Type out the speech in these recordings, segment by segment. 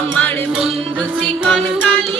আমার বন্ধু চিকন কালিয়া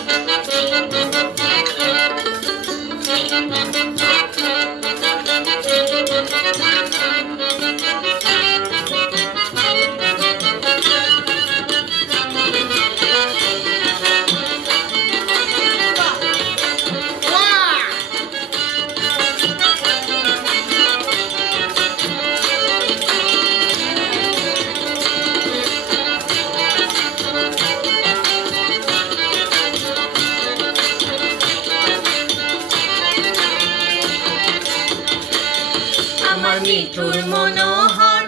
আমার মিঠুর মনোহর,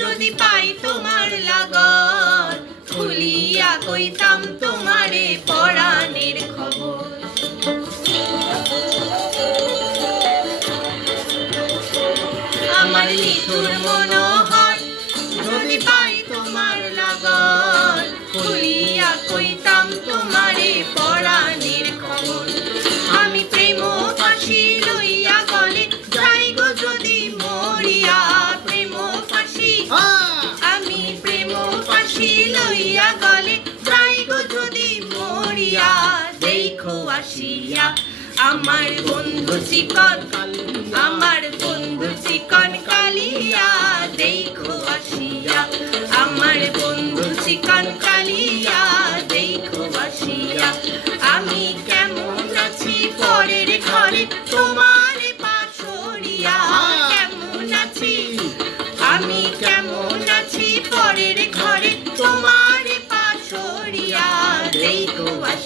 যদি পাই তোমার লাগর, খুলিয়া কইতাম তোমারে পরাণের খবর। আমার মিঠুর মনোহর, যদি পাই তোমার লাগর, খুলিয়া কইতাম তোমারে ফাঁসি লইয়া গলে যাই গো যদি মরিয়া দেখো আসিয়া। আমার বন্ধু চিকন আমার বন্ধু চিকন কালিয়া দেখো আসিয়া। আমার বন্ধু চিকন কালিয়া দেখো আসিয়া। আমি কেমন আছি পরের ঘরে তোমার পাশরিয়া কেমন আছি? আমি কেমন আছি পরের ঘরে